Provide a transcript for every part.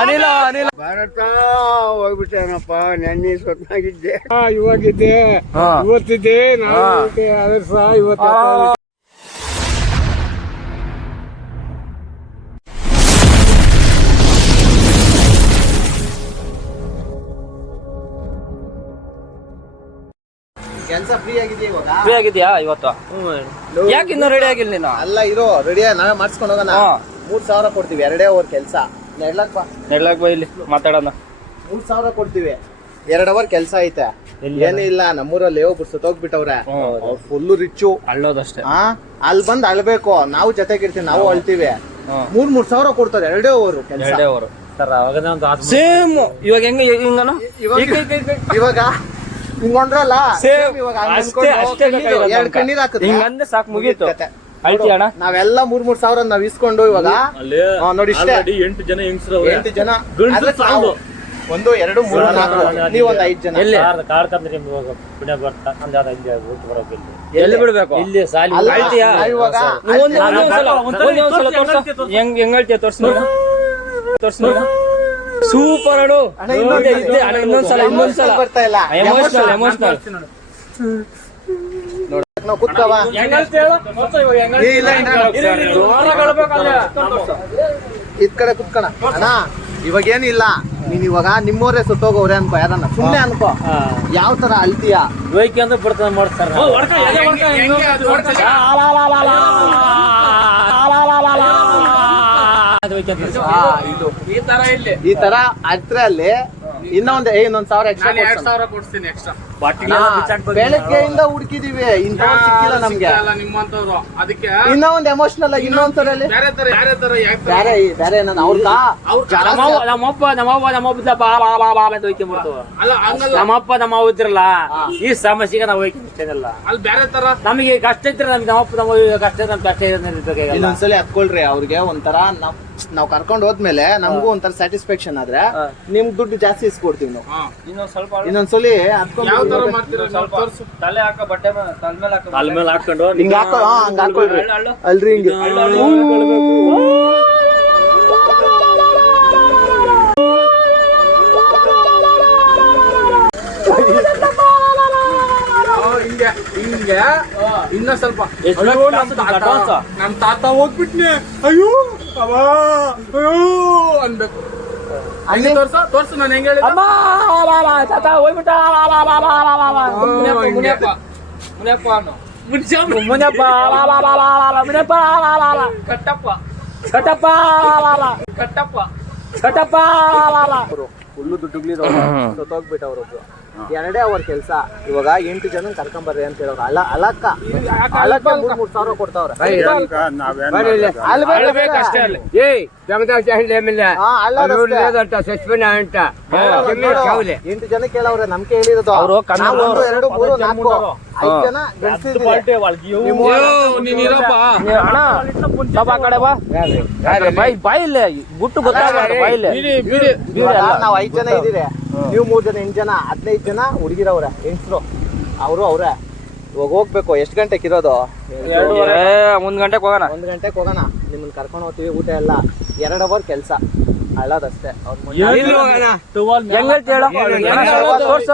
ಅನಿಲ ಭಾರತ ಹೋಗ್ಬಿಟ್ಟೇನಪ್ಪ. ನೆನ್ನೆ ಸ್ವತ್ನಾಗಿದ್ದೆ, ಇವಾಗಿದ್ದೆ, ಇವತ್ತಿದ್ದೆ, ನಾಳೆ ಅದರ್ಸ ಇವತ್ತು. ಕೆಲ್ಸ ಫ್ರೀ ಆಗಿದೆಯಾ ಇವಾಗ? ಫ್ರೀ ಆಗಿದ್ಯಾ ಇವತ್ತು? ಯಾಕೆ ಇನ್ನೂ ರೆಡಿ ಆಗಿಲ್ಲ ನೀನು? ಅಲ್ಲ ಇರೋ ರೆಡಿ, ನಾವೇ ಮಾಡಿಸ್ಕೊಂಡು ಹೋಗೋಣ. 3,000 ಕೊಡ್ತೀವಿ, 2 ಅವರ್ ಕೆಲಸ. ನೆಡ್ಲಾಕ್ ಬಾ, ಇಲ್ಲಿ ಮಾತಾಡೋಣ. 3,000 ಕೊಡ್ತೀವಿ, 2 ಅವರ್ ಕೆಲಸ ಐತೆ. ಏನಿಲ್ಲ, ನಮ್ಮೂರಲ್ಲಿ ಒಬ್ರು ಸುತ್ತೋಗ್ಬಿಟ್ಟವ್ರೆ, ಫುಲ್ ರಿಚ್ಚು. ಅಳ್ಳೋದಷ್ಟೇ. ಅಲ್ಲಿ ಬಂದ್ ಅಳ್ಬೇಕು, ನಾವು ಜೊತೆಗಿರ್ತೀವಿ, ನಾವು ಅಳ್ತೀವಿ. 3,000 ಕೊಡ್ತಾರೆ 2 ಅವರ್ ಕೆಲಸ. 2 ಅವರು ಸೇಮ್. ಇವಾಗ ಹೆಂಗ ಹಿಂಗನ ಇವಾಗ ಹಿಂಗೊಂಡ್ರಲ್ಲ, ಎರಡು ಕಣ್ಣೀರ್ ಹಾಕಿದ್ರೆ ಹಿಂಗಂದ್ರೆ ಸಾಕು, ಮುಗೀತು. ಅಳ್ತಿ ಅಣ್ಣ. ನಾವೆಲ್ಲ 3,000 ನಾವ್ ಇಸ್ಕೊಂಡು ಇವಾಗ ನೋಡಿ ಇಷ್ಟೇ 8 ಜನ ಹೆಂಗಸರು, 8 ಜನ. 1 2 3 4 ನೀವು ಒಂದು 5 ಜನ. ಎಲ್ಲಿ ಎಲ್ಲಿ ಬಿಡ್ಬೇಕು? ಇಲ್ಲಿ ಸಾಲಿ ಅಳ್ತೀಯಾ? ಇವಾಗ ಹೆಂಗ್ ಹೇಳ್ತೀಯ? ತೋರ್ಸು ಸೂಪರ್ ಅಡು. ಇನ್ನೊಂದ್ಸಲ ಬರ್ತಾ ಇಲ್ಲ. ಎಮೋಷನಲ್ ನಾವು ಕುತ್ಕವ ಇದ್ ಕಡೆ ಕುತ್ಕಣ ಅಣ್ಣ. ಇವಾಗ ಏನಿಲ್ಲ, ನೀನ್ ಇವಾಗ ನಿಮ್ಮವರೇ ಸುತ್ತೋಗವ್ರೆ ಅನ್ಕೋ, ಯಾರನ್ನ ಸುಮ್ನೆ ಅನ್ಕೋ. ಯಾವ ತರ ಅಳ್ತೀಯ? ಯೋಯ್ಕೆ ಅಂದ್ರೆ ಬಿಡ್ತಾನೆ ಮಾಡ್ತಾರೆ. ಈ ತರ ಹತ್ರ ಅಲ್ಲಿ ಇನ್ನೊಂದ್ 1,000 ಎಕ್ಸ್ಟ್ರಾ ಕೊಡ್ತೀನಿ. ಎಕ್ಸ್ಟ್ರಾ ಬೆಳಗ್ಗೆಯಿಂದ ಹುಡುಕಿದೀವಿ, ಇಂಥವ್ರು ಸಿಕ್ಕಿಲ್ಲ ನಮ್ಗೆ. ನಿಮ್ಮಂತವ್ರು ಅದಕ್ಕೆ ಇನ್ನ ಒಂದ್ ಎಮೋಷನಲ್ ಆಗಿ ಇನ್ನೊಂದ್ಸರಲ್ಲಿ ಬೇರೆ ನಮ್ಮಪ್ಪ ನಮ್ಮ ಇದ್ರಲ್ಲ, ಈ ಸಮಸ್ಯೆಗೆ ನಾವು ಹೋಗ್ತಿಲ್ಲ. ಅಲ್ಲಿ ಬೇರೆ ತರ ನಮಗೆ ಕಷ್ಟ ಇದ್ರೆ ನಮ್ಗೆ ನಮ್ಮಪ್ಪ ನಮ್ಮ ಕಷ್ಟ ಕಷ್ಟ ಇನ್ನೊಂದ್ಸಲಿ ಹತ್ಕೊಳ್ರಿ. ಅವ್ರಿಗೆ ಒಂಥರ ನಾವ್ ಕರ್ಕೊಂಡ್ ಹೋದ್ಮೇಲೆ ನಮಗೂ ಒಂಥರ ಸ್ಯಾಟಿಸ್ಫ್ಯಾಕ್ಷನ್ ಆದ್ರೆ ನಿಮ್ಗೆ ದುಡ್ಡು ಜಾಸ್ತಿ ಇಸ್ಕೊಡ್ತೀವಿ ನಾವು. ಇನ್ನೊಂದ್ಸಲಿ ತಲೆ ಹಾಕ, ಬಟ್ಟೆ ತಲೆ ಮೇಲೆ ಹಾಕೊಂಡು ಹಿಂಗ ಹಾಕೋ, ಹಂಗ ಹಾಕೊಳ್ರಿ. ಅಲ್ರಿ ಹಿಂಗೆ ಹಿಂಗೆ ಇನ್ನ ಸ್ವಲ್ಪ ನಮ್ ತಾತ ಹೋಗ್ಬಿಟ್ನೆ, ಅಯ್ಯೋ ಅವಾ ಅಯ್ಯೋ ಅನ್ಬೇಕು. ಅಲ್ಲಿ ತೋರ್ಸು ನಾನು ಹೆಂಗ ಹೇಳಿದ ಫುಲ್ಲು ದುಡ್ಡುಗ್ಲಿರೋಗ್ಬಿಟ್ಟವ್ರೊಬ್ರು. 2 ಅವರ್ ಕೆಲಸ. ಇವಾಗ 8 ಜನ ಕರ್ಕೊಂಬರ್ರಿ ಅಂತ ಹೇಳೋರು. ಅಲಕ್ಕ 3,000 ಕೊಡ್ತಾವ್ರೆ. ಎಂಟು ಜನ ಕೇಳವ್ರೆ, ನಮ್ಗೆ ಹೇಳಿರೋದು. 1 2 3 4 5 ಜನ ನಾವು 5 ಜನ ಇದೀರಿ, ನೀವು 3 ಜನ 8 ಜನ 15 ಜನ ಹುಡುಗಿರವ್ರೆ, ಹೆಂಗಸರು. ಅವ್ರೆ ಇವಾಗ ಹೋಗ್ಬೇಕು. ಎಷ್ಟು ಗಂಟೆಗೆ ಇರೋದು? 1 ಗಂಟೆಗೆ ಹೋಗೋಣ. 1 ಗಂಟೆಗೆ ಹೋಗೋಣ. ನಿಮ್ಮನ್ನ ಕರ್ಕೊಂಡು ಹೋಗ್ತೀವಿ. ಊಟ ಎಲ್ಲ 2 ಅವರ್ ಕೆಲಸ ಅಲ್ಲದಷ್ಟೇ.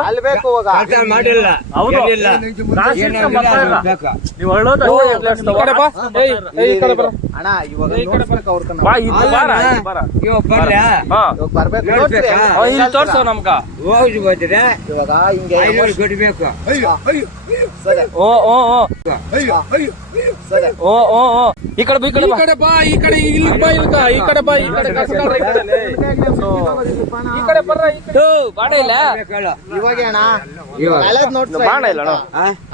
ಅಲ್ಬೇಕು ಇವಾಗ ಅಣ್ಣ. ಇವಾಗ ನೋಡ್ಬೇಕು ಅವ್ರ ಇವಾಗ ಹಿಂಗೆ ಈ ಕಡೆ ಬಾ, ಈ ಕಡೆ ಇಲ್ಲಿ ಬಾ, ಈ ಕಡೆ ಬಾ, ಈ ಕಡೆ ಇವಾಗ ಅಣ್ಣ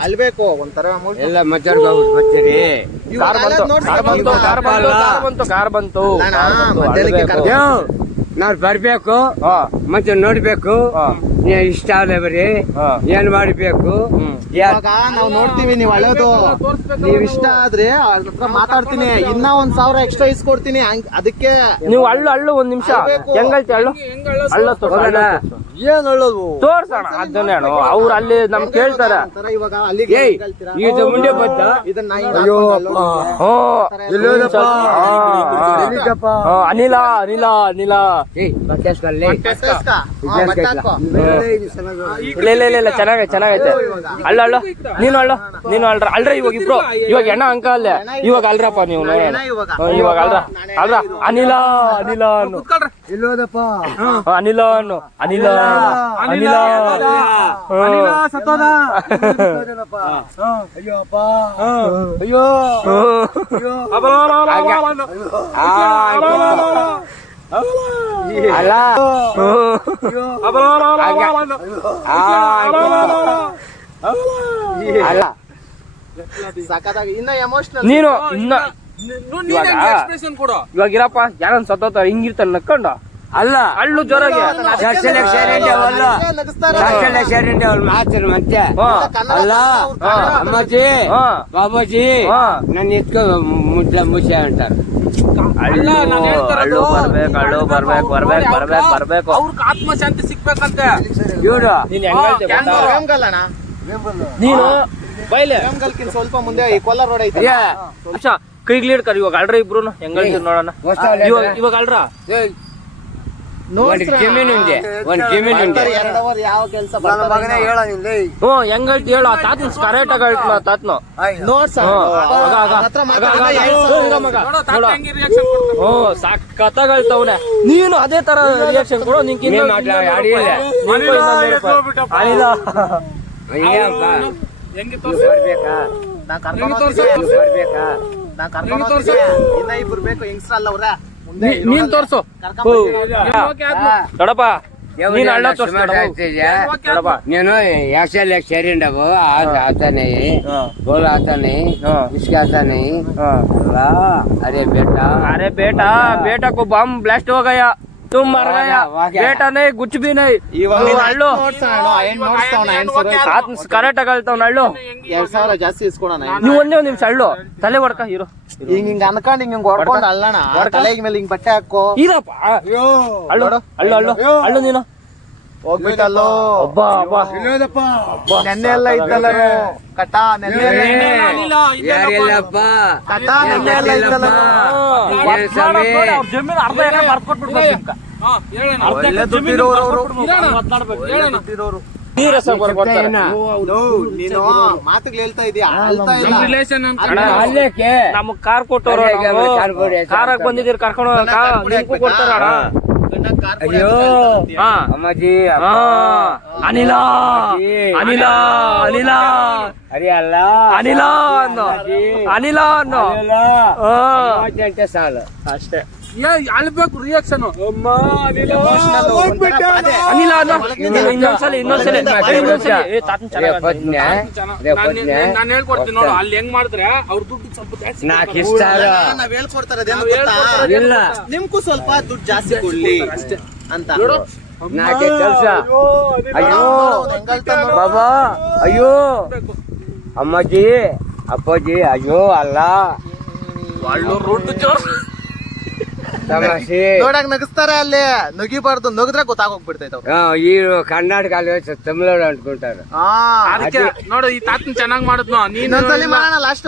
ಅಲ್ಬೇಕು ಒಂಥರ ಎಲ್ಲ ಮಾತಾಡ್ಕೊಂಡು ಬರ್ತೀರಿ. ಕಾರ್ ಬಂತು. ಮಧ್ಯಾಹ್ನಕ್ಕೆ ನಾವು ಬರ್ಬೇಕು ಮತ್ತೆ ನೋಡ್ಬೇಕು. ಇಷ್ಟ ಅಲ್ಲ ಬರೀ ಏನ್ ಮಾಡ್ಬೇಕು ಇವಾಗ ನಾವ್ ನೋಡ್ತೀವಿ ನೀವ್ ಹಳೋದು ನೀವ್ ಇಷ್ಟ ಆದ್ರೆ ಅವ್ರ ಹತ್ರ ಮಾತಾಡ್ತೀನಿ ಇನ್ನ 1,000 ಎಕ್ಸ್ಟ್ರಾ ಇಸ್ಕೊಡ್ತೀನಿ ಅದಕ್ಕೆ ನೀವು ಅಳ್ಳು ಒಂದ್ ನಿಮಿಷ ಹೆಂಗೈತಿ ಅಳ್ಳು ಏನ್ ಹೇಳೋದು ತೋರ್ಸೋಣ ಅದನ್ನೇ ಅವ್ರು ಅಲ್ಲಿ ನಮ್ ಕೇಳ್ತಾರ ಇವಾಗ ಅಲ್ಲಿಗೆ ಇದು ಮುಂದೆ ಬಂತ ಇದನ್ನ ಅನಿಲ ಅನಿಲ ಅನಿಲ ಇಲ್ಲ ಚೆನ್ನಾಗೈತೆ ಅಳ್ಳ ನೀನು ಅಳ್ರ ಇವಾಗ ಇಬ್ರು ಇವಾಗ ಎಣ್ಣ ಅಂಕ ಅಲ್ಲೇ ಇವಾಗ ಅಲ್ರಪ್ಪ ನೀವು ಇವಾಗ ಅಲ್ರ ಅನಿಲ ಅನಿಲ ಅನ್ನು ಇಲ್ಲೋದಪ್ಪ ಅನಿಲ ಅನ್ನು ಅನಿಲ ಅನಿಲ ಸತ್ತೋದ ಅಯ್ಯೋಪ್ಪ ಅಯ್ಯೋ ಅಲ್ಲ ಅಲ್ಲ ಸಖತ್ತಾಗಿ ಇನ್ನ ಎಮೋಷನಲ್ ನೀನು ಇವಾಗ ಇರಪ್ಪ ಯಾರನ್ ಸತ್ತೋತಾರ ಹಿಂಗಿರ್ತಾರ ನಕ್ಕೊಂಡ ಅಲ್ಲ ಅಳ್ಳು ಜೋರಾಗಿ ಮತ್ತೆ ಅಲ್ಲ ಅಮ್ಮಾಜಿ ಬಾಬಾಜಿ ನನ್ನ ಎತ್ಕೊ ಮುಚ್ಚ ಅಂತಾರ ಅಳ್ಳು ಬರ್ಬೇಕು ಆತ್ಮಶಾಂತಿ ಸಿಕ್ಬೇಕಂತೆ ಇವ್ರು ನೀನ್ ವೇಮ್ಗಲ್ಲಣ್ಣ ನೀನು ಬೈಲೆ ವೇಮ್ಗಲ್ಕಿನ್ ಸ್ವಲ್ಪ ಮುಂದೆ ಈ ಕೊಲ್ಲ ರೋಡ್ ಐತೆ ಅಚ್ಚಾ ಕೈಗ್ಲಿ ಹಿಡ್ಕರ್ ಇವಾಗ ಅಲ್ರ ಇಬ್ರು ಹೆಂಗ್ ನೋಡೋಣ ಇವಾಗ ಅಲ್ರ ಒಂದ್ ಜಮೀನು ಯಾವ ಕೆಲಸ ಹೆಂಗ್ ಹೇಳ್ತಿ ಹೇಳು ತಾತನ್ ಕರೆಕ್ಟ್ ಆಗಿ ಹೇಳ್ತೀನಿ ತಾತ್ನು ಸಖತ್ತಾಗಿ ಹೇಳ್ತಾವನೆ ನೀನು ಅದೇ ತರ ರಿಯಾಕ್ಷನ್ ಕೊಡು ನಿಂಗೆ ಇನ್ನ ಇಬ್ರು ಬೇಕು ಹೆಂಗ್ಸ್ರಲ್ಲ ಅವ್ರ ನೀನ್ ತೋರ್ಸು ನೋಡಪ್ಪ ನೀನ್ ಅಳ್ಳ నేను యాక్చువల్ యాక్సిడెంట్ అవ్వు आता नहीं बोला आता नहीं इसका आता नहीं अरे बेटा को बम ब्लास्ट हो गया तुम मर गया बेटा नहीं कुछ भी नहीं ಅಳ್ಳು ಕರೆಕ್ಟ್ ಆಗಿ ಹೇಳ್ತಾವ್ ಅಳ್ಳು 2,000 ಜಾಸ್ತಿ ಇಸ್ಕೊಳಣ ನೀವು ಒಂದೇ ನಿಮಿಷ ಅಳ್ಳು ತಲೆ ಹೊಡ್ಕ ಇರು ಹಿಂಗ್ ಅನ್ಕೊಂಡ್ ಹಿಂಗ್ ಹೊಡ್ಕೊಂಡ್ ಅಲ್ಲಣ ತಲೆಗೆ ಮೇಲೆ ಹಿಂಗ್ ಬಟ್ಟೆ ಹಾಕೋ ಇರಪ್ಪ ಅಳ್ಳು ನೀನು ಹೋಗ್ಬಿಟ್ಟಲ್ಲೋ ನೆನ್ನೆ ಎಲ್ಲ ಇದ್ದಲ್ಲ ಕಟ ನೆನ್ನೆ ಯಾರಿಲ್ಲಪ್ಪ ಕಟ ನೆನ್ನೆ ಎಲ್ಲ ಇದ್ದಲ್ಲ ಜಮೀನು ಅರ್ಧ ಎಕರೆ ಬರ್ಕೊಟ್ಬಿಡ್ಬೇಕು ನೀನು ಮಾತುಗಳು ಹೇಳ್ತಾ ಇದೀಯಾ ನಮಗ್ ಕಾರ್ ಕೊಟ್ಟವ್ರು ಕಾರಾಗ ಬಂದಿದ್ದೀರಿ ಕರ್ಕೊಂಡು ಕೊಡ್ತಾರ ಅಯ್ಯೋ ಅಮ್ಮಾಜಿ ಅನಿಲ ಅನಿಲ ಅನಿಲ ಅರೆ ಅಲ್ಲ ಅನಿಲ ಅನಿಲ ಅನ್ನೋ అంటే ಸಾಲು ಅಷ್ಟೇ ಅಳ್ಬೇಕು ರಿಯಾಕ್ಷನ್ ಅನಿಲ ಇನ್ನೊಂದ್ಸಲಿ ನಾನು ಹೇಳ್ಕೊಡ್ತೀನಿ ನೋಡು ಅಲ್ಲಿ ಹೆಂಗ್ ಮಾಡಿದ್ರೆ ಅವ್ರ ದುಡ್ಡು ಸ್ವಲ್ಪ ಜಾಸ್ತಿ ನಾಕಿಷ್ಟ ನಾವ್ ಹೇಳ್ಕೊಡ್ತಾರೆ ಇಲ್ಲ ನಿಮ್ಗೂ ಸ್ವಲ್ಪ ದುಡ್ಡು ಜಾಸ್ತಿ ಕೊಡ್ಲಿ ಅಂತ ನಾಕೆ ಕೆಲ್ಸ ಅಯ್ಯೋ ಬಾಬಾ ಅಯ್ಯೋ ಅಮ್ಮಾಜಿ ಅಪ್ಪಾಜಿ ಅಯ್ಯೋ ಅಲ್ಲ ರೊಟ್ಟು ಜೋರ್ ತಮಾಷೆ ನೋಡಕ್ ನಗಿಸ್ತಾರ ಅಲ್ಲಿ ನಗಿಬಾರ್ದು ನಗಿದ್ರೆ ಗೊತ್ತಾಗೋಗ್ಬಿಡ್ತೈತೆ ಈ ಕರ್ನಾಟಕ ಅಲ್ಲಿ ತಮಿಳ್ನಾಡು ಅಂಟ್ಕೊಂತಾರ ಅದಕ್ಕೆ ನೋಡು ಈ ತಾತನ್ ಚೆನ್ನಾಗ್ ಮಾಡಿದ್ನು ಇನ್ನೊಂದ್ಸಲಿ ಮಾಡೋಣ ಲಾಸ್ಟ್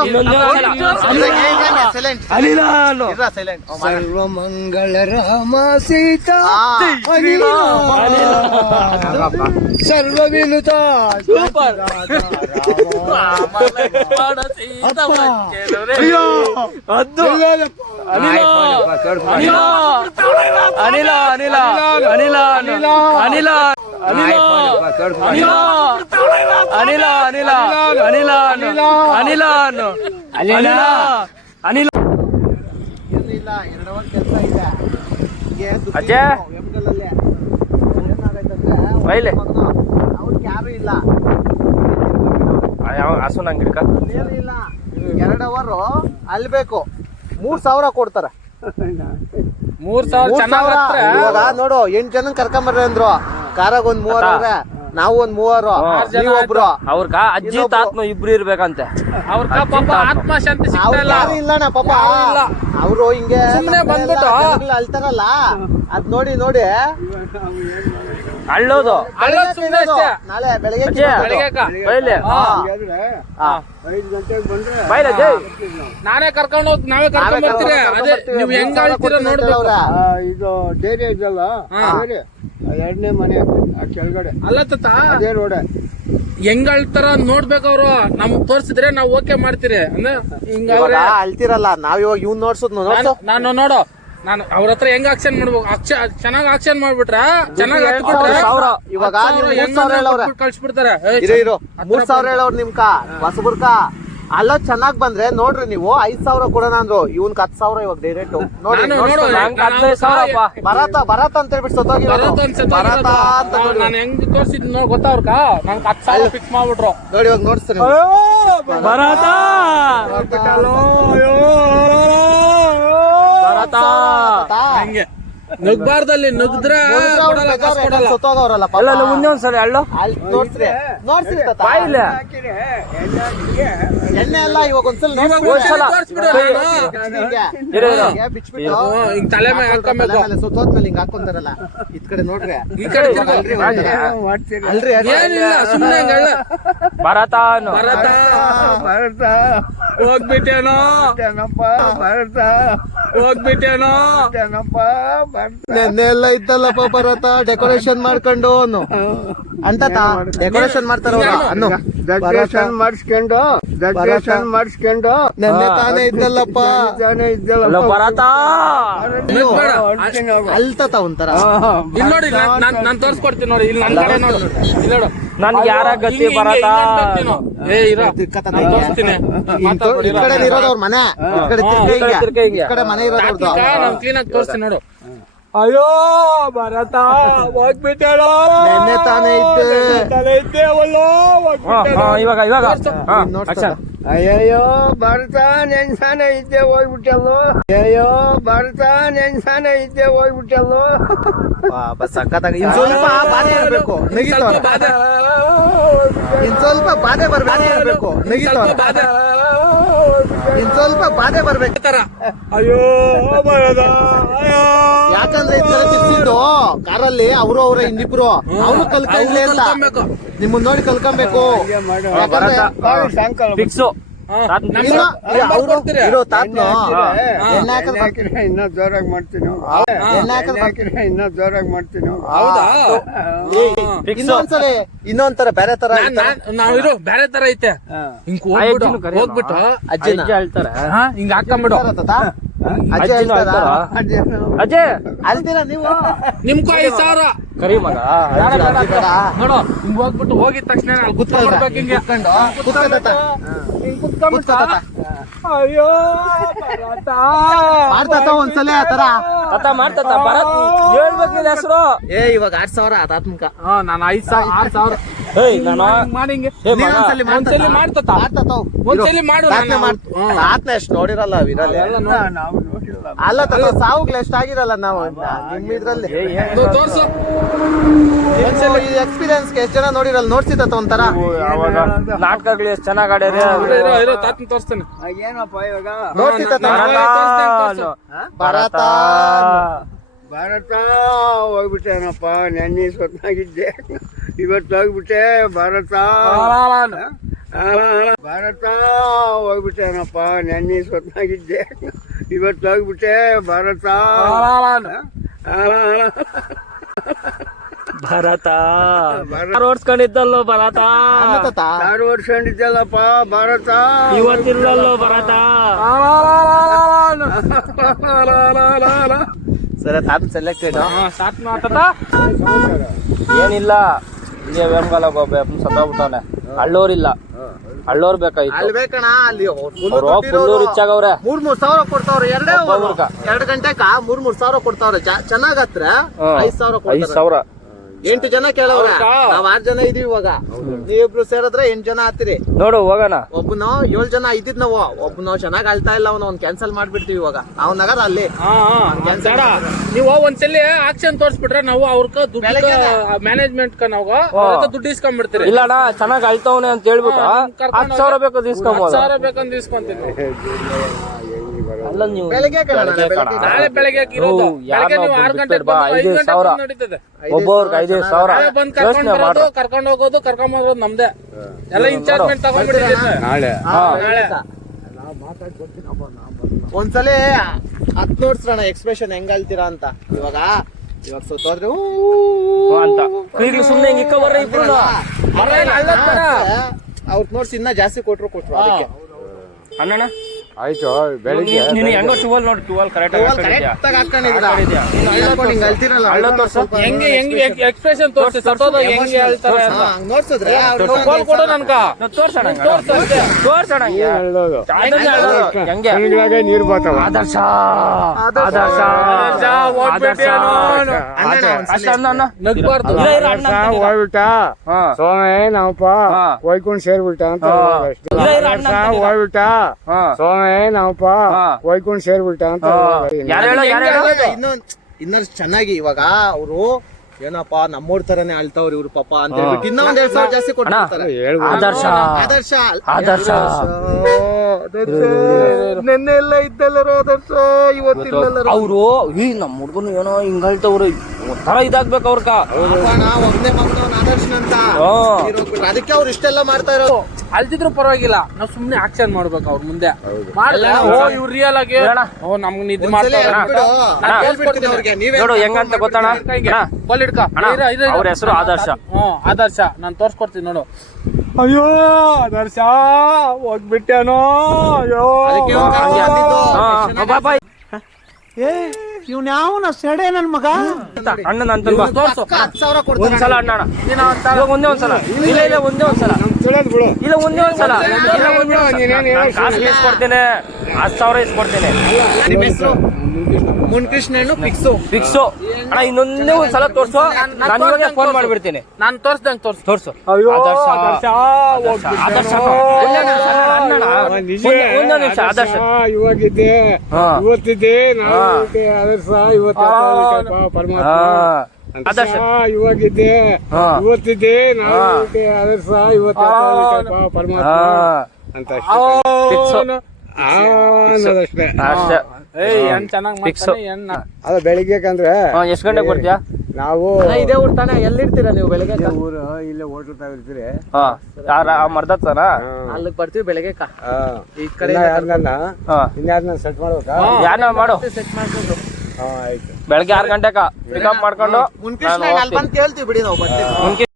ಸೈಲೆಂಟ್ ಸರ್ವಮಂಗಳ ರಾಮ ಸೀತಾ ಸರ್ವವಿನುತ ಅನಿಲ ಅನಿಲ ಅನಿಲ ಅನಿಲ ಅನಿಲ ಅನಿಲ ಅನಿಲ ಅನಿಲ ಅನಿಲ ಅನಿಲ ಅನಿಲ ಇಲ್ಲ 2 ಅವರ್ ಕೆಲಸ ಇದೆ ಅಜ್ಜೆ ಬೈಲೆ ಅವ್ರಿಗೆ ಯಾರು ಇಲ್ಲ ಹಸು ನಂಗೆ ಹಿಡ್ಕ ಇಲ್ಲ 2 ಅವರ್ ಅಲ್ಬೇಕು 3,000 ಕೊಡ್ತಾರೆ 3,000 ಇವಾಗ ನೋಡು 8 ಜನ ಕರ್ಕೊಂಬರ್ರಿ ಅಂದ್ರು ಕಾರಾಗ ಒಂದ್ 3,000 ನಾವು ಒಂದ್ 3 ನೀವು ಒಬ್ರು ಅವ್ರಗ ಅಜ್ಜಿ ತಾತ್ನು ಇಬ್ರು ಇರ್ಬೇಕಂತೆ. ಅವ್ರ ಪಾಪ ಆತ್ಮ ಶಾಂತಿ ಸಿಗ್ತಾ ಯಾರು ಇಲ್ಲಣ್ಣ ಪಾಪ. ಅವರು ಹಿಂಗೆ ಸುಮ್ನೆ ಬಂದ್ಬಿಟ್ಟು ಅಳ್ತಾರಲ್ಲ ಅದ್ ನೋಡಿ ನೋಡಿ ಅಳ್ಳೋದು ಅಲ್ಲೋದ್ ಸುಮ್ನೆ ಅಷ್ಟೇ. ನಾಳೆ ಬೆಳಗ್ಗೆ ಅಜ್ಜಿ ಬೆಳಗ್ಗೆಕ. ಬೈಲಿ ಬೈಲ ಜೈ ನಾನೇ ಕರ್ಕೊಂಡು ಹೋಗಿ ನಾವೇ ಕರ್ಕೊಂಡ್ ಬರ್ತೀರಿ. ಅದೇ ನೀವ್ ಹೆಂಗ್ ಆಳ್ತೀರ ನೋಡ್ಬೇಕು. ಇದು ಡೇರಿ ಇದೆಯಲ್ಲ ಡೇರಿ 2ನೇ ಮನೆ ಆ ಕೆಳಗಡೆ ಅಲ್ಲ ತಾತ ಅದೇ ರೋಡ್. ಹೆಂಗ್ ಅಳ್ತಾರ ನೋಡ್ಬೇಕು ಅವ್ರು. ನಮ್ಗ್ ತೋರ್ಸಿದ್ರೆ ನಾವ್ ಓಕೆ ಮಾಡ್ತೀರಿ. ಅಂದ್ರೆ ಹಿಂಗ ಇವಾಗ ಅಳ್ತಿರಲ್ಲ ನಾವ್ ಇವಾಗ ಇವ್ನ್ ನೋಡ್ಸೋದ್ ನಾನು ನೋಡು ನಾನು ಅವ್ರ ಹತ್ರ ಹೆಂಗ್ ಆಕ್ಷನ್ ಮಾಡ್ಬೇಕು. ಚೆನ್ನಾಗ್ ಆಕ್ಷನ್ ಮಾಡ್ಬಿಟ್ರ ಚೆನ್ನಾಗ್ ಇವಾಗ ನೀವು 3,000 ಹೇಳವ್ರೆ ಕಳ್ಸ್ಬಿಡ್ತಾರೆ. ಇರೋ 3,000 ಹೇಳವ್ರು ನಿಮ್ಕ ಹೊಸಬರ್ಕ ಅಲ್ಲ ಚೆನ್ನಾಗ್ ಬಂದ್ರೆ ನೋಡ್ರಿ ನೀವು 5,000 ಕೊಡೋಣ ಅಂದ್ರು ಇವ್ನ್ 10,000 ಇವಾಗ ಡೈರೆಕ್ಟ್ ನೋಡಿ ನೋಡು 15,000 ಭರತ ಅಂತ ಹೇಳ್ಬಿಟ್ಟು ಸತ್ತೋಗಿ ಭರತ ಅಂತ ನೋಡಿ ನಾನು ಹೆಂಗ್ ತೋರ್ಸಿದ್ ಗೊತ್ತಾ ಅವ್ರಕ ನಂಗೆ 10,000 ಫಿಕ್ಸ್ ಮಾಡ್ಬಿಟ್ರು. ನೋಡಿ ಇವಾಗ ನೋಡ್ಸ್ತೀನಿ ಭರತ ಭರತ ಹಂಗೆ ನಗ್ಬಾರ್ದಲ್ಲಿ ನಗ್ದ್ರ ಕೊಡಲ್ಲ ಕಾಸು ಕೊಡಲ್ಲ. ಸತ್ತೋಗವ್ರಲ್ಲ ಅಲ್ಲ ಮುಂದೆ ಒಂದ್ಸಲ ಅಳ್ಳೋ ನೋಡ್ಸ್ರಿ ತಾತ. ಬಾಯಿಲ್ಲ ಎಣ್ಣೆ ಅಲ್ಲ ಇವಾಗ ಒಂದ್ಸಲ ಒಂದ್ಸಲ ತೋರ್ಸ್ಬಿಡು ನಾನು. ಬಿಚ್ಬಿಟ್ಟು ಹಿಂಗ್ ತಲೆ ಮೇಲೆ ಹಾಕೊಬೇಕು. ಸುತ್ತೋದ್ಮೇಲೆ ಹಿಂಗ್ ಹಾಕೊಂತಾರಲ್ಲ ಇದ್ ಕಡೆ ನೋಡ್ರಿ ಈ ಕಡೆ ತಿರ್ಗು. ಅಲ್ರಿ ಏನಿಲ್ಲ ಸುಮ್ನೆ ಹಂಗಲ್ಲ. ಭರತ ಅನ್ನು. ಭರತ ಭಾರತ ಹೋಗ್ಬಿಟ್ಟೇನೋ ಏನಪ್ಪ ಭಾರತ ಹೋಗ್ಬಿಟ್ಟೇನೋ ಏನಪ್ಪ ಭಾರತ ನೆನ್ನೆ ಎಲ್ಲ ಇದ್ದಲ್ಲಪ್ಪ ಭರತ ಡೆಕೋರೇಷನ್ ಮಾಡ್ಕೊಂಡು ಅನ್ನು ಅಂತ ಡೆಕೋರೇಷನ್ ಮಾಡ್ತಾರ ಅನ್ನು ಡೆಕೋರೇಷನ್ ಮಾಡಿಸ್ಕೊಂಡು ನೆನ್ನೆ ತಾನೇ ಇದ್ದಲ್ಲಪ್ಪ ತಾನೇ ಅಲ್ಲ ಇದ್ದಲ್ಲ ಭರತ ನಗ್ಬೇಡ. ಅಲ್ತತ ಒಂಥರ ಇಲ್ಲಿ ನೋಡಿ ನಾನ್ ತೋರ್ಸ್ಕೊಡ್ತೀನಿ ನೋಡಿ. ಇಲ್ಲಿ ನನ್ ಕಡೆ ನೋಡು. ಇಲ್ಲಿ ನೋಡು ನನ್ಗೆ ಯಾರ ಗತಿ ಹಿಂಗೆ ಭರತ ಅಂತೀನಿ. ಏ ಇರೋ ನಾನ್ ತೋರಿಸ್ತೀನಿ. ಈ ಕಡೆ ಇರೋದವ್ರ ಮನೆ ಈ ಕಡೆ ತಿರ್ಗಾ ಹಿಂಗೆ. ಈ ಕಡೆ ಮನೆ ಇರೋದವ್ರದ್ದು ನಾನು ಕ್ಲೀನ್ ಆಗಿ ತೋರಿಸ್ತೀನಿ ನೋಡು. ಅಯ್ಯೋ ಭರತ ಹೋಗ್ಬಿಟ್ಟೇಳೋ ನೆನ್ನೆ ತಾನೇ ಇದ್ದೆ ಇವಾಗ ನೋಡ್ಸೋಣ. ಅಯ್ಯಯ್ಯೋ ಭಾರತ ನೆನ್ಸಾನೆ ಇದ್ದೆ ಹೋಗ್ಬಿಟ್ಟಲ್ಲೋ ಅಯ್ಯೋ ಭಾರತ ನೆನ್ಸಾನೆ ಇದ್ದೆ ಹೋಗ್ಬಿಟ್ಟಲ್ಲೋ ಸಕ್ಕತ್ತಾಗ ಇನ್ ಸ್ವಲ್ಪ ಬಾಧೆ ಇರ್ಬೇಕು ನಗಿತವ್ರ ಇನ್ ಸ್ವಲ್ಪ ಬಾಧೆ ಬರ್ಬೇಕು ನಗಿತವ್ರ ಇನ್ ಸ್ವಲ್ಪ ಬಾಧೆ ಬರ್ಬೇಕು ಅಯ್ಯೋ ಭರತ ಯಾಕಂದ್ರೆ ಈ ತರ ತಿರ್ಸಿದ್ದು ಕಾರಲ್ಲಿ ಅವರು ಅವರ ಇನ್ನಿಬ್ರು ಅವ್ರು ಕಲ್ಕೊಂಡ್ಲಿ ಅಂತ ನಿಮ್ಮನ್ನ ನೋಡಿ ಕಲ್ಕೊಬೇಕು ಯಾಕಂದ್ರೆ ಸಾಯಂಕಾಲ ಫಿಕ್ಸು ಅವ್ರು ಇರೋ ತಾತ್ನು ಎಣ್ಣೆ ಹಾಕಿದ್ರೆ ಇನ್ನೂ ಜೋರಾಗಿ ಮಾಡ್ತೀನಿ ಇನ್ನೂ ಜೋರಾಗಿ ಮಾಡ್ತೀನಿ ಹೌದಾ ಇನ್ನೊಂದ್ಸಲ ಬೇರೆ ತರ ನಾವಿರೋ ಬೇರೆ ತರ ಐತೆ. ಹಿಂಗ್ ಹೋಗ್ಬಿಟ್ಟು ಅಜ್ಜಿನ ಹೇಳ್ತಾರೆ ಹಿಂಗ್ ಹಾಕೊಂಡ್ಬಿಡು. ಅಜ್ಜಿ ಹೇಳ್ತಾರ ಅಜಯ್ ಅಲ್ತೀರಾ ನೀವು ನಿಮ್ಗೂ 5,000 ಕರಿ ಮಗ ನೋಡು. ಹಿಂಗ್ ಹೋಗ್ಬಿಟ್ಟು ಹೋಗಿದ ತಕ್ಷಣ ಅಲ್ಲಿ ಕುತ್ಕೊಂಡ್ಬಿಡ್ಬೇಕು. ಹಿಂಗೆ ಹಿಂಗ್ ಕುತ್ಕೊಂಡ್ಬಿಟ್ಟು ಅಯ್ಯೋ ಭರತ ಮಾಡ್ತಾತ ಒಂದ್ಸಲ ಆತರ ತಾತ ಮಾಡ್ತಾತ ಭರತ್ ಹೇಳ್ಬೇಕು ನಿನ್ ಹೆಸರು. ಇವಾಗ 8,000 ಆತಾತ್ಮಕ ನಾನು 5,000 6,000 ಏಯ್ ನಾನು ಮಾಡಿ ಹಿಂಗೆ ಏ ಮಗ ಒಂದ್ಸಲಿ ಮಾಡ್ತಾತ ಒಂದ್ಸಲಿ ಮಾಡು. ಆತ್ನ ಎಷ್ಟು ನೋಡಿರಲ್ಲ ವಿರಲ್ಲ ನಾವು ನೋಡಿಲ್ಲ ಅಲ್ಲ ತಮ್ಮ ಸಾವುಗಳು ಎಷ್ಟಾಗಿರಲ್ಲ ನಾವು ನಿಮ್ಮ ಇದ್ರಲ್ಲಿ ತೋರ್ಸು. ಈ ಎಕ್ಸ್ಪೀರಿಯನ್ಸ್ ಎಷ್ಟು ಜನ ನೋಡಿರಲ್ಲ ನೋಡ್ಸಿತ್ತ ಒಂಥರ ಅವಾಗ ನಾಟಕಗಳು ಎಷ್ಟು ಚೆನ್ನಾಗ್ ಆಡ್ಯಾರ. ಇರೋ ತಾತನ ತೋರಿಸ್ತೇನೆ. ಏನಪ್ಪ ಇವಾಗ ನೋಡ್ಸಿತ್ತ ಭರತ ಭಾರತ ಹೋಗ್ಬಿಟ್ಟೇನಪ್ಪ ನೆನ್ನೆ ಸ್ವತ್ತಾಗಿದ್ದೆ ಇವತ್ತು ಹೋಗ್ಬಿಟ್ಟೆ ಭಾರತ ಭಾರತ ಹೋಗ್ಬಿಟ್ಟೇನಪ್ಪ ನೆನ್ನೆ ಸ್ವತ್ತಾಗಿದ್ದೆ ಇವತ್ತು ಹೋಗ್ಬಿಟ್ಟೆ ಭಾರತ ಭರತ ಓಡ್ಸ್ಕೊಂಡಿದ್ದಲ್ಲೋ ಭರತ ಯಾರು ಓಡ್ಸ್ಕೊಂಡಿದ್ದಲ್ಲಪ್ಪ ಭಾರತ ಇವತ್ತಿಲ್ಲಲ್ಲೋ ಭರತ. ಸರಿ ತಾತ ಸೆಲೆಕ್ಟೆಡ್ ಏನಿಲ್ಲ ಹಿಂಗೆ ವೇಮಗಾಲ ಸತ್ತೋಗ್ಬಿಟ್ಟವನೆ. ಹಳ್ಳೋರಿಲ್ಲ ಹಳ್ಳೋರ್ ಬೇಕಾಯ್ತು. ಅಲ್ಲಿ ಬೇಕಣ ಅಲ್ಲಿ ಫುಲ್ ರಿಚ್ ಆಗವ್ರೆ. 3,000 ಕೊಡ್ತಾವ್ರೆ 2 ಒಬ್ಬೊಬ್ರಗ. ಗಂಟೆಕ 3,000 ಕೊಡ್ತಾವ್ರೆ ಚೆನ್ನಾಗತ್ರ 5,000 5,000 8 ಜನ ಕೇಳವ್ರ, ಹೌದಾ? ನಾವ್ 6 ಜನ ಇದೀವಿ ಇವಾಗ. ನೀವಿಬ್ರು ಸೇರಿದ್ರೆ 8 ಜನ ಆಗ್ತೀರಿ. ನೋಡು ಹೋಗೋಣ. ಒಬ್ಬನು 7 ಜನ ಇದ್ದಿದ್ ನಾವು, ಒಬ್ಬನು ಚೆನ್ನಾಗ್ ಅಳ್ತಾ ಇಲ್ಲ, ಅವ್ನ ಕ್ಯಾನ್ಸಲ್ ಮಾಡ್ಬಿಡ್ತೀವಿ ಇವಾಗ. ನಾವು ನಗರ ಅಲ್ಲಿ ಬೇಡ, ನೀವು ಒಂದ್ಸಲಿ ಆಕ್ಷನ್ ತೋರ್ಸ್ಬಿಟ್ರೆ ನಾವು ಅವ್ರಕ ದುಡ್ಡು ಮ್ಯಾನೇಜ್ಮೆಂಟ್ ನಾವು ದುಡ್ಡು ಇಸ್ಕೊಂಡ್ಬಿಡ್ತೀರಿ. ಇಲ್ಲ ಅಣ್ಣ ಚೆನ್ನಾಗ್ ಅಳ್ತವನೆ ಅಂತ ಹೇಳ್ಬಿಟ್ಟು 10,000 ಬೇಕು ಇಸ್ಕೊಬೋದು. 10,000 ಬೇಕಂತ ಇಸ್ಕೊಂತೀನಿ. ಅಲ್ಲ ನೀವು ಬೆಳಗ್ಗೆ ಕೇಳೋಣ, ಬೆಳಗ್ಗೆ. ನಾಳೆ ಬೆಳಗ್ಗೆ ಇರೋದು. ಬೆಳಗ್ಗೆ ನೀವು 6 ಗಂಟೆಗೆ ಬಂದು 5 ಗಂಟೆಗೆ ಬಂದು ನಡೀತದೆ. ಒಬ್ಬೊಬ್ರಿಗೆ 5,000 ನಾಳೆ ಬಂದು ಕರ್ಕೊಂಡ್ ಬರೋದು, ಕರ್ಕೊಂಡ್ ಹೋಗೋದು, ಕರ್ಕೊಂಡ್ ಬರೋದು ನಮ್ದೇ ಎಲ್ಲ. ಇನ್ಚಾರ್ಜ್ಮೆಂಟ್ ತಗೊಂಡ್ಬಿಟ್ಟಿದ್ದೀನಿ ನಾಳೆ. ಒಂದ್ಸಲಿ ಹತ್ ನೋಡ್ಸ್ರಣ ಎಕ್ಸ್ಪ್ರೆಷನ್ ಹೆಂಗ್ ಅಳ್ತೀರಾ ಅಂತ. ಇವಾಗ ಸೋತೋದ್ರೆ ಅಂತ ಈಗಲೂ ಸುಮ್ನೆ ಹಿಂಗ್ ಇಕ್ಕ ಬರ್ರ ಇಬ್ರು ಅವ್ರ ನೋಡ್ಸಿ ಇನ್ನ ಜಾಸ್ತಿ ಕೊಟ್ರು ಅದಕ್ಕೆ. ಅಣ್ಣ ಆಯ್ತು ಬೆಳಿಗ್ಗೆ ನೀನು ಹೆಂಗೋ 12 ನೋಡಿ 12 ಕರೆಕ್ಟ್ ಆಗಿ ಹಿಂಗ್ ಅಳ್ತಿರಲ್ಲ, ಹೆಂಗೆ ಎಕ್ಸ್ಪ್ರೆಷನ್ ತೋರಿಸಿ ಸತ್ತೋದ ಹೆಂಗೆ ಹೇಳ್ತಾರೆ ಅಂತ ನೋಡ್ಸಿದ್ರೆ ಕಾಲ್ ಕೊಡು ನನ್ಕ. ತೋರ್ಸೋಣ ಹೇಳೋದು ಹೆಂಗೆ ಕಣ್ಗಳಾಗೆ ನೀರ್ ಬರ್ತಾವ. ಆದರ್ಶ ಅಷ್ಟ ಅಣ್ಣ ನಗ್ಬಾರ್ದು. ಹೋಗ್ಬಿಟ್ಟ ಸೋಮೆ ನಾವಪ್ಪ ಹೋಯ್ಕೊಂಡ್ ಸೇರ್ಬಿಟ್ಟ ಅಂತ ಹೋಗ್ಬಿಟ್ಟ ಸೋಮೆ ನಾವಪ್ಪ ಹೋಯ್ಕೊಂಡ್ ಸೇರ್ಬಿಟ್ಟ ಅಂತ. ಇನ್ನಷ್ಟು ಚೆನ್ನಾಗಿ ಇವಾಗ ಅವರು ಏನಪ್ಪ ನಮ್ಮೋರ್ ತರನೇ ಅಳ್ತಾವ್ರಿ ಇವ್ರು ಪಾಪ ಅಂತ ಹೇಳ್ಬಿಟ್ಟು ಇನ್ನೂ 1,000 ಜಾಸ್ತಿ ಕೊಡ್ತಾರೆ. ಆದರ್ಶ ನೆನ್ನೆ ಎಲ್ಲ ಇದ್ದಲ್ಲರು ಆದರ್ಶ, ಇವತ್ತಿಲ್ಲ ಅವರು ಈ ನಮ್ಮ ಹುಡುಗನು ಏನೋ ಹಿಂಗ್ ಹೇಳ್ತವ್ರು ಒಂಥರ ಇದಾಗ್ಬೇಕು ಅವ್ರಕ. ಒಬ್ನೇ ಮಗನವನ್ ಆದರ್ಶನಂತ ಅದಕ್ಕೆ ಅವ್ರು ಇಷ್ಟೆಲ್ಲ ಮಾಡ್ತಾ ಇರೋದು. ಅಲ್ದಿದ್ರು ಪರವಾಗಿಲ್ಲ, ನಾವ್ ಸುಮ್ನೆ ಆಕ್ಷನ್ ಮಾಡ್ಬೇಕು ಅವ್ರ ಮುಂದೆ. ಇವ್ರು ರಿಯಲ್ ಆಗಿ ನಮ್ಗೆ ನಿದ್ದೆ ನೋಡು ಹೆಂಗಂತ ಗೊತ್ತಣ ಅವ್ರ ಹೆಸರು ಆದರ್ಶ. ಆದರ್ಶ ನಾನ್ ತೋರ್ಸ್ಕೊಡ್ತೀನಿ ನೋಡು. ಅಯ್ಯೋ ಆದರ್ಶ ಹೋಗ್ಬಿಟ್ಟೇನೋ. ಅಯ್ಯೋ ಇವ್ನ ಯಾವನ ಸೆಡೆ ನನ್ ಮಗ. ಅಣ್ಣನ ಅಂತ ತೋರ್ಸು. 10,000 ಕೊಡ್ತಾರೆ. ಒಂದ್ಸಲ ಅಣ್ಣ ಇವಾಗ ಒಂದೇ ಒಂದ್ಸಲ ಇಲ್ಲ ಒಂದೇ ಒಂದ್ಸಲ ಬಿಡು ಇಲ್ಲ ಒಂದೇ ಒಂದ್ಸಲ ಕಾಸು ಇಸ್ಕೊಡ್ತೇನೆ 10,000 ಇಸ್ಕೊಡ್ತೇನೆ. ನಿಮ್ಮ ಹೆಸರು ಮುನ್ಕೃಷ್ಣನು ಫಿಕ್ಸು ಅಣ್ಣ. ಇನ್ನೊಂದೇ ಒಂದ್ಸಲ ತೋರ್ಸು, ನಾನು ಇವಾಗ ಫೋನ್ ಮಾಡ್ಬಿಡ್ತೇನೆ. ನಾನ್ ತೋರ್ಸ್ದಂಗ್ ತೋರ್ಸು. ಅಯ್ಯೋ ಆದರ್ಶ ಆದರ್ಶ ಒಂದೇ ನಿಮಿಷ ಆದರ್ಶ ಇವಾಗಿದ್ದೆ ಇವತ್ತಿದ್ದೆ ನಾಳೆ ಆದರ್ಶ ಇವತ್ತು ಪರಮಾತ್ಮ ಆದರ್ಶ ಇವಾಗಿದ್ದೆ ಇವತ್ತಿದ್ದೆ ನಾಳೆ ಆದರ್ಶ ಇವತ್ತು ಪರಮಾತ್ಮ ಅಂತ ಅನ್ನೋದಷ್ಟೇ. ಅಷ್ಟೇ. ಹೆಣ್ ಚೆನ್ನಾಗ್ ಮಾಡ್ತಾನೆ ಹೆಣ್ಣ. ಅದ ಬೆಳಿಗ್ಗೆಕಂದ್ರೆ ಎಷ್ಟು ಗಂಟೆಗೆ ಬರ್ತೀಯಾ? ನಾವು ಇದೇ ಊರ್ತಾನೆ ಎಲ್ಲಿರ್ತೀರಾ ನೀವು ಬೆಳಗ್ಗೆ? ಊರು ಇಲ್ಲೇ ಹೋಟ್ಲ್ ತಾವಿರ್ತೀರಿ. ಮರ್ದತ್ತಾನ ಅಲ್ಲಿಗೆ ಬರ್ತೀವಿ ಬೆಳಗ್ಗೆ. ಈ ಕಡೆ ಇನ್ಯಾರನ್ನ ಸೆಟ್ ಮಾಡ್ಬೇಕಾ? ಯಾರನ್ನ ಮಾಡು. ಸೆಟ್ ಮಾಡ್ಕೊಂಡು ಆಯ್ತು ಬೆಳಗ್ಗೆ 6 ಗಂಟೆಗ ಪಿಕಪ್ ಮಾಡ್ಕೊಂಡು ಮುನ್ಕೃಷ್ಣ ಅಲ್ಲಿ ಬಂದು ಕೇಳ್ತೀವಿ ಬಿಡಿ ನಾವು ಬರ್ತೀವಿ.